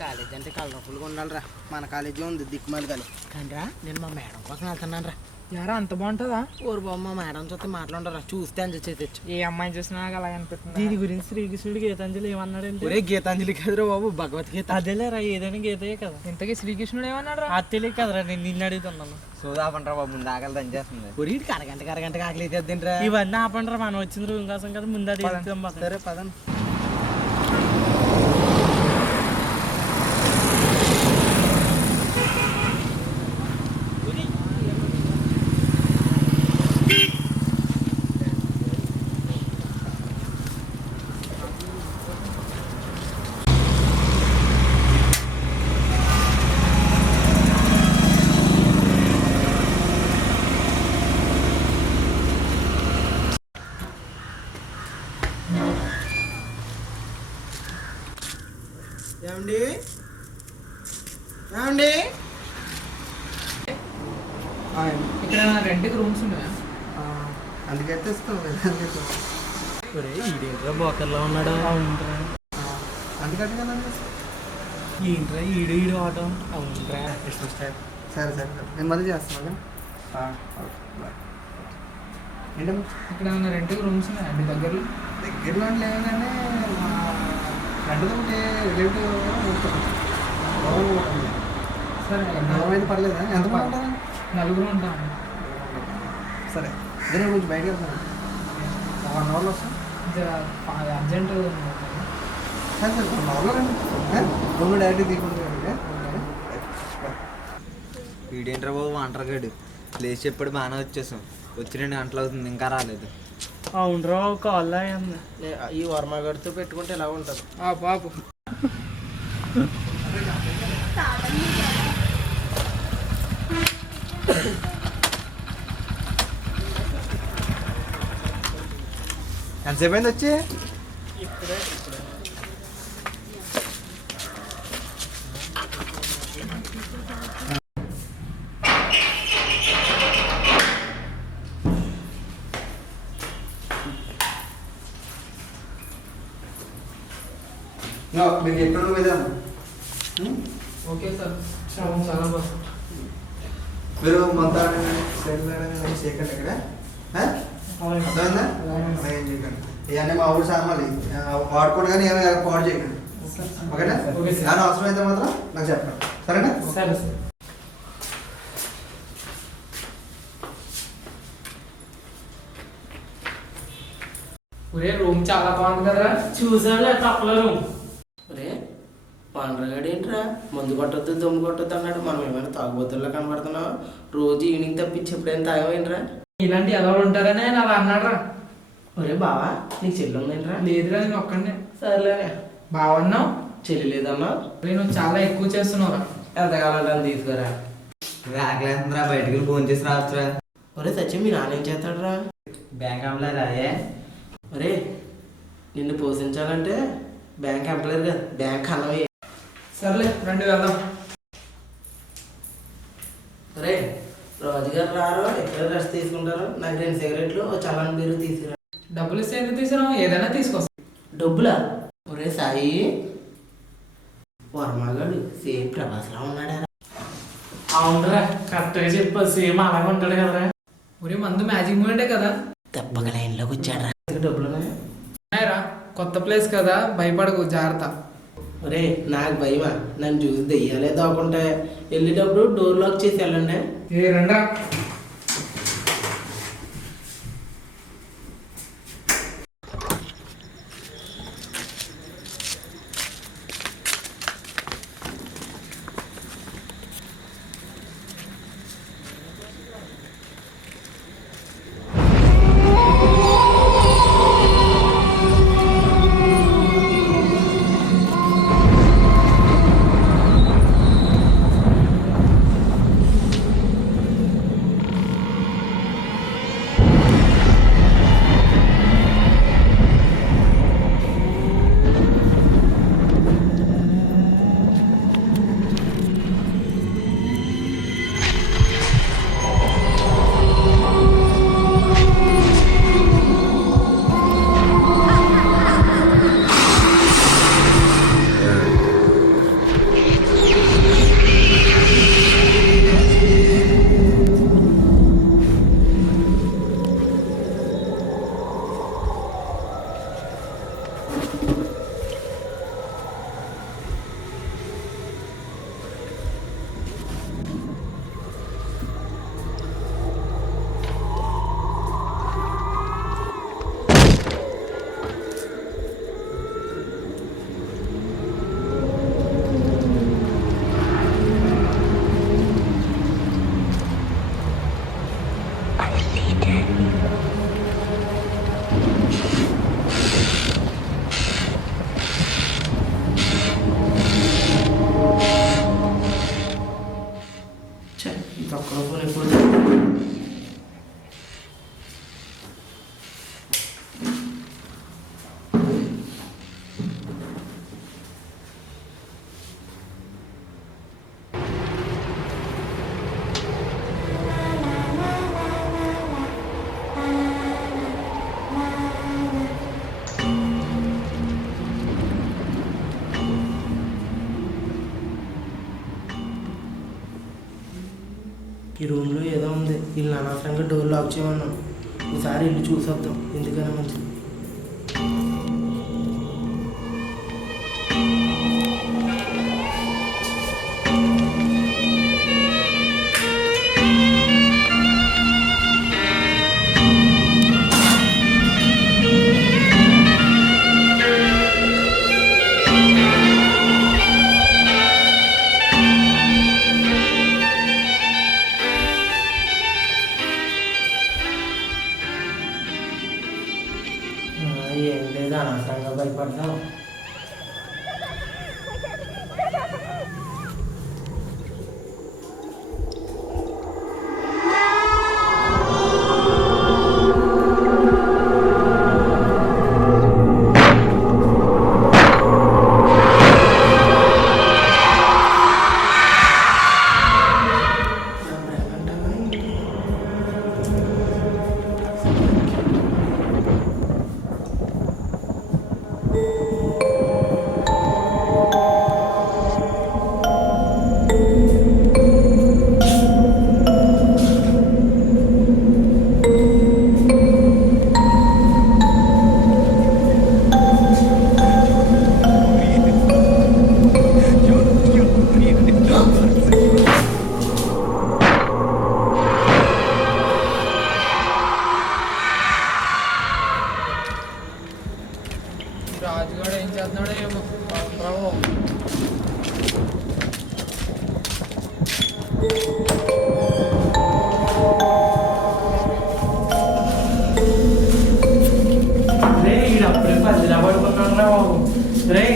College అంటే కలర్ఫుల్గా ఉండాలిరా. మన కాలేజీ ఉంది దిక్కుమాలి కాలేజ్ కానీ రా, నేను మా మేడం కోసం వెళ్తున్నాను రా. యారా అంత బాగుంటుందా? ఊరు బాబు మా మేడం చూస్తే మాట్లాడరా, చూస్తే ఎంజాయ్ చేయొచ్చు. ఏ అమ్మాయిని చూసినా నాకు అలాగే అనిపిస్తుంది. దీని గురించి శ్రీకృష్ణుడు గీతాంజలి ఏమన్నాడు? ఒరే గీతాంజలి కదరా బాబు, భగవద్గీత. అదేలేరా, ఏదైనా గీతే కదా. ఇంతకీ శ్రీకృష్ణుడు ఏమన్నాడు రా? అది తెలియదు కదరా, నేను నిన్ను అడుగుతున్నాను. సోదాపండ్రా బాబు, ముందు ఆకలి దంచేస్తుంది. ఒరికి అరగంటకి ఆకలి తింటరా. ఇవన్నీ ఆపండ్రా, మనం వచ్చింది రూమ్ కోసం కదా, ముందు అది సరే పదండి. ఏమండి ఏమండి, ఇక్కడ రెంట్కి రూమ్స్ ఉన్నాయా? అందుకైతే ఈడేంట్రా బోకర్లో ఉన్నాడు. అందుకంటే కదా ఏంట్రా ఈడు ఆటో? అవునరా, సరే సరే సరే, నేను మళ్ళీ చేస్తాను. ఏంటమ్మా ఇక్కడ రెంట్కి రూమ్స్ ఉన్నాయా అండి దగ్గరలో? దగ్గరలో లేవు కానీ మా ఫ్రెండ్ ఉంటే రిలేటివ్ సరే, అయితే పర్లేదా? ఎంత బాగుంటుందా? నలుగురు ఉంటాం. సరే, ఇదే కొంచెం బయటకు వెళ్తాను. 1 అవర్లో వస్తాను. అర్జెంట్. సరే సరే, 1 అవర్లో రండి. రూమ్లో డైరెక్ట్ తీసుకుంటాను. వీడేంట్రా బాబు వాంటర్గాడు, ప్లేస్ చెప్పాడు బాగానే వచ్చేసాం. వచ్చి 2 గంటలు అవుతుంది, ఇంకా రాలేదు. అవునరా, కాల్ ఈ వర్మగడితో పెట్టుకుంటే ఎలా ఉంటుంది బాబు. ఎంతసేపు అయింది వచ్చి? ఇప్పుడే మీకు ఎక్కడ పోదాం? ఓకే సార్, చాలా బాగుంది. మీరు మొత్తం చేయకండి ఇక్కడ, అర్థమైందా? ఏం చేయకండి. ఇవన్నీ మా ఊరు సామాన్లు వాడుకోండి, కానీ ఏమైనా పాడు చేయకండి. ఓకేనా? కానీ అవసరమైతే మాత్రం నాకు చెప్పండి, సరేనా? సరే సార్. ఒరే రూమ్ చాలా బాగుంది కదరా? చూసాలే తప్పల రూమ్. ఒరే పండ్రగాడు ఏంట్రా, మందు కొట్టొద్దు దమ్ము కొట్టొద్దు అన్నాడు. మనం ఏమైనా తాగుబోతుల్లో కనబడుతున్నావు? రోజు ఈవినింగ్ తప్పించి ఎప్పుడైనా తాగవేంట్రా? ఇలాంటి ఎలా ఉంటారని ఆయన అలా అన్నాడు రా. ఒరే బావా, నీకు చెల్లి ఉందేంట్రా? లేదురా, నేను ఒక్కడే. సర్లే, బాగున్నావు? చెల్లి లేదన్నా? నువ్వు చాలా ఎక్కువ చేస్తున్నావురా. ఎంత కావాలంటే తీసుకురా. ఆకలేస్తుందిరా, బయటకు ఫోన్ చేసి రావచ్చురా. ఒరే సత్యం, మీ నాన్న ఏం చేస్తాడురా? బ్యాంక్ ఎంప్లాయ్ రాయే. ఒరే నిన్ను పోషించాలంటే బ్యాంక్ ఎంప్లాయర్ కదా, బ్యాంక్ అన్నవి. సర్లే రండి వెళ్దాం. ఒరే రాజుగారు రారు, ఎక్కడ రెస్ట్ తీసుకుంటారు? నాకు 2 సిగరెట్లు చల్లని బీరు తీసుకురా. డబ్బులు ఇస్తే ఎందుకు తీసుకురావు? ఏదైనా తీసుకొస్తా. డబ్బులా? ఒరే సాయి, వర్మగాడు సేమ్ ప్రభాస్లా ఉన్నాడా? అవునరా, కరెక్ట్గా చెప్పు, సేమ్ అలాగే ఉంటాడు కదరా. ఒరే మందు మ్యాజిక్ మూమెంటే కదా. తప్పక లైన్లోకి వచ్చాడరా. డబ్బులున్నాయా? కొత్త ప్లేస్ కదా, భయపడకు, జాగ్రత్త. ఒరే నాకు భయమా, నన్ను చూసి దెయ్యాలే దాక్కుంటే. వెళ్ళేటప్పుడు డోర్ లాక్ చేసి వెళ్ళండి. ఏ రండా. ఈ రూమ్లో ఏదో ఉంది, వీళ్ళు అనవసరంగా డోర్ లాక్ చేయమన్నాం. ఈసారి ఇల్లు చూసొద్దాం, ఎందుకైనా మంచిది. ఏం లేదు, అనవసరంగా భయపడతాం. రాజుగాడు ఏం చేస్తున్నాడో ఏమో బాబు. రే అప్పుడే పదిలా పడుకున్నాను రా బాబు. రే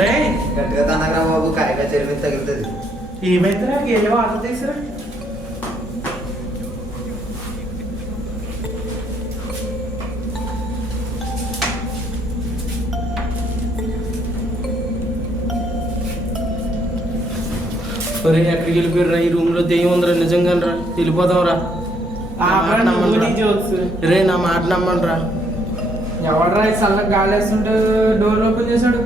రే గట్టిగా తనగరా బాబు, కాయగా చెరువు తగులుతుంది. ఏమైతే గేలి వాటర్ తీసురా. ఒరే ఎక్కడికి వెళ్ళిపోయారు? ఈ రూమ్ లో దెయ్యం ఉందిరా, నిజంగా రా, వెళ్ళిపోదాం రా. రే నా మాట నమ్మండి రా. ఎవడరా ఈ చల్లగా గాలి వేస్తుంటే డోర్ ఓపెన్ చేశాడు?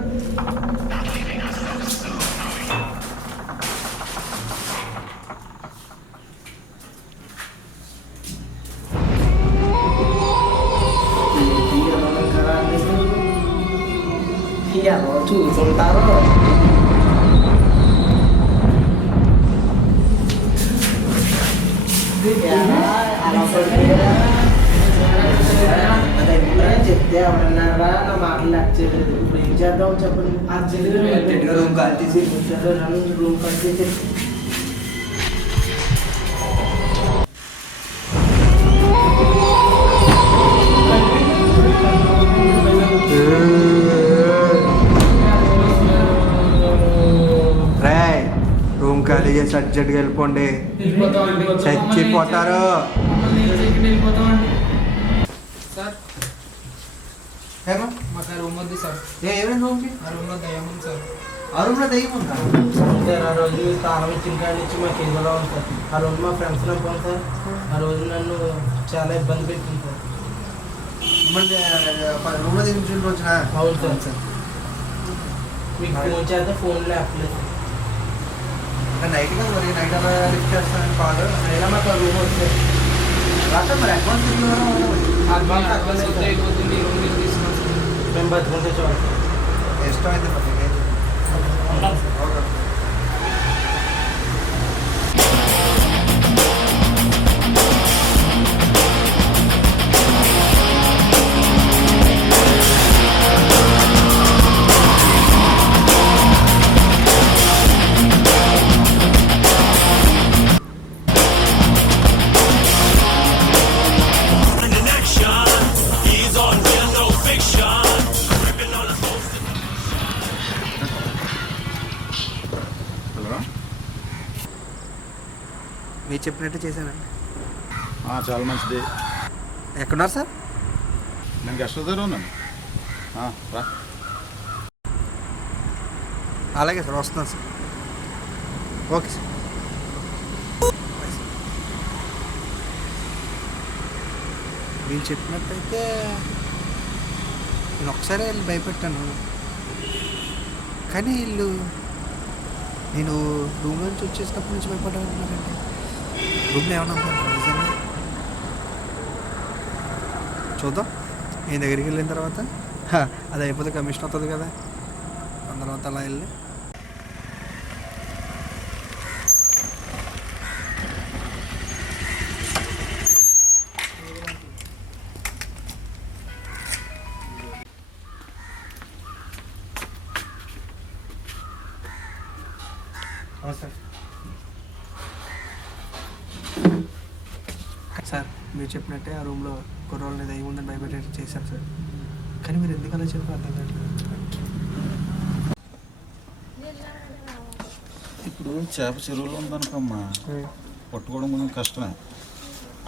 చూసుంటారు. చెప్తే ఎవరన్నారా, నా మాటలు లెక్క చేయలేదు. ఇప్పుడు ఏం చేద్దాం చెప్పండి. అర్జెంట్గా రూమ్ కాల్ తీసి రూమ్ కలిసి రూమ్ ఖాళీ చేసి అర్జెంట్గా వెళ్ళిపోండి, చచ్చిపోతారు. సార్ ఏమో మాకు ఆ రూమ్ వద్దు సార్. ఏమైనా రూమ్కి? ఆ రూమ్లో దయ్యం ఉంది సార్. ఆ రూమ్లో దయ్యం ఉందా? ఆ రోజు మీరు తాళం ఇచ్చిన కాడి నుంచి మాకు ఏదోలా ఉంది సార్. ఆ రోజు మా ఫ్రెండ్స్ నమ్మాను సార్. ఆ రోజు నన్ను చాలా ఇబ్బంది పెట్టింది సార్. మిమ్మల్ని రూమ్లో దించుకుంటూ వచ్చిన? అవును సార్. సార్ మీకు ఫోన్ చేస్తే ఫోన్ లేపలేదు. నైట్గా మరి నైట్ అలా లిఫ్ట్ చేస్తానని కాదు. అయినా మాకు ఆ రూమ్ వస్తుంది. రాక మరి అడ్వాన్స్ అడ్వాన్స్ వద్దు, అయిపోతుంది. రూమ్ మీరు తీసుకున్నాం సార్. మేము బతుకుంటే చాలు. ఇష్టమైంది మరి ఓకే. మీరు చెప్పినట్టు చేశానండి. చాలా మంచిది. ఎక్కడున్నారు సార్? నేను గెస్ట్ దగ్గర ఉన్నాను. రా. అలాగే సార్, వస్తున్నాను సార్. Okay sir. మీరు చెప్పినట్టయితే నేను ఒకసారి వెళ్ళి భయపెట్టాను, కానీ వీళ్ళు నేను రూమ్ నుంచి వచ్చేసినప్పటి నుంచి భయపడ్డానంటే రూమ్లో ఏమన్నా అన్నారు నిజంగా? చూద్దాం. నేను దగ్గరికి వెళ్ళిన తర్వాత అది అయిపోతే కమిషన్ అవుతుంది కదా, దాని తర్వాత అలా వెళ్ళి సార్ మీరు చెప్పినట్టే ఆ రూమ్లో కుర్రోళ్ళని దయ్యం ఉందని భయపెట్టేట్టు చేశారు సార్. కానీ మీరు ఎందుకు అలా చెప్పారు అర్థం కావట్లేదు. ఇప్పుడు చేప చెరువులో ఉందనుకోమ్మా, పట్టుకోవడం కొంచెం కష్టమే.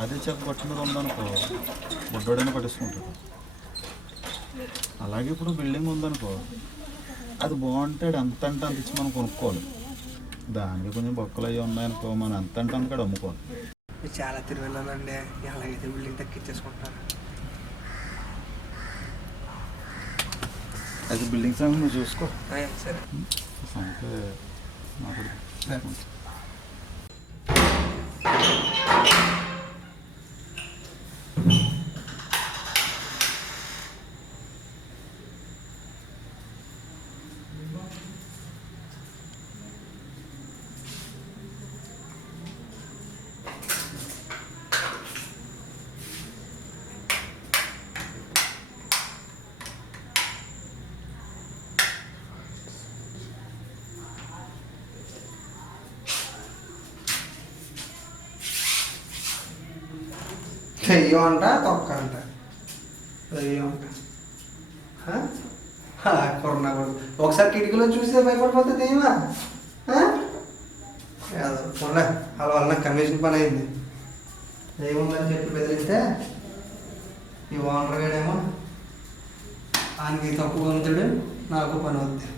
అదే చేప పట్టు మీద ఉందనుకో, బుడ్డోడైనా పట్టేసుకుంటాడు. అలాగే ఇప్పుడు బిల్డింగ్ ఉందనుకో, అది బాగుంటాడు ఎంత అంటే అంత ఇచ్చి మనం కొనుక్కోవాలి. దానికి కొంచెం బొక్కలు అవి ఉన్నాయనుకో, మనం ఎంత అంటే అంతకాడ అమ్ముకోవాలి. మీరు చాలా తిరిగి వెళ్ళాలండి, ఎలాగైతే బిల్డింగ్ తగ్గించేసుకుంటారు. అది బిల్డింగ్ సంగతి నువ్వు చూసుకో. సరే సంగతి నాకు దెయ్యం అంట, తొక్క అంట, దెయ్యం అంట. కొరనా కూడా ఒకసారి కిటికీలో చూస్తే భయపడిపోతే దెయ్యమా? అలా వల్ల కమిషన్ పని అయింది. దెయ్యం ఉందని చెప్పి బెదిరిస్తే ఈ ఓనర్ గాడేమో ఆయనకి తక్కువ ఉంచుడు, నాకు పని అవుద్ది.